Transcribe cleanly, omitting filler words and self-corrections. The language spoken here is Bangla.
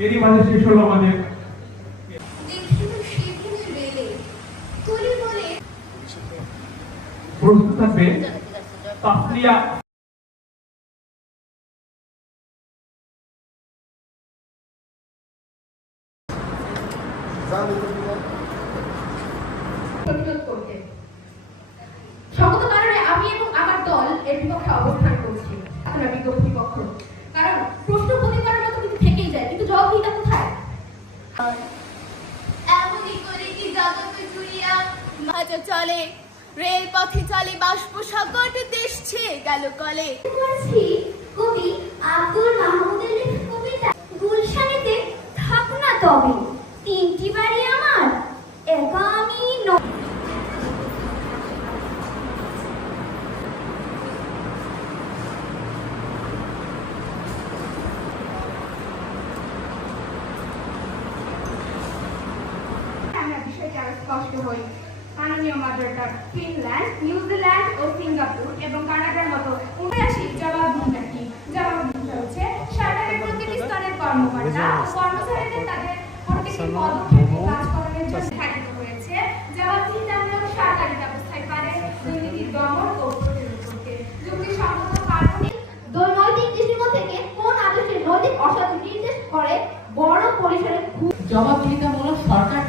এরই মাঝে শেষ হলো আমাদের প্রস্তুত থাকবে তাসলিয়া সঙ্গত কারণে আমি এবং আমার দল এর বিপক্ষে অবস্থান করছি। আপনারা বিপক্ষ, কারণ প্রশ্ন প্রতিকারের মতো কিছু থেকেই যায়, কিন্তু জবাবদিহিতা কোথায়? এমনই করে কি জগৎ জুড়িয়া মাঝে চলে, রেল পথে চলে বাষ্প সাগর, দেশ ছেয়ে গেল কলে। কবি আব্দুল মাহমুদের লেখা কবিতা গুলশানেতে থাক না তবে, তিনটি বাড়ি আমার একা আমি স্পষ্ট হই। মাননীয় মডারেটর, ফিনল্যান্ড, নিউজিল্যান্ড ও সিঙ্গাপুর এবং কানাডার মতো 79 জবাবদিহিতা কি? জবাবদিহিতা হচ্ছে সরকারের প্রতিটি স্তরের কর্মকর্তা ও কর্মচারীদের তাদের প্রত্যেকটি পদক্ষেপে কাজ করানোর জন্য স্থাপিত হয়েছে। জবাবদিহিতামূলক সরকারি ব্যবস্থায় পারে দুর্নীতি দমন ও প্রতিরোধ করতে। যুক্তিসঙ্গত কারণে নৈতিক দৃষ্টিকোণ থেকে কোন আদর্শের নৈতিক অসাধু নির্দেশ করে বড় পরিসরে জবাবদিহিতামূলক সরকার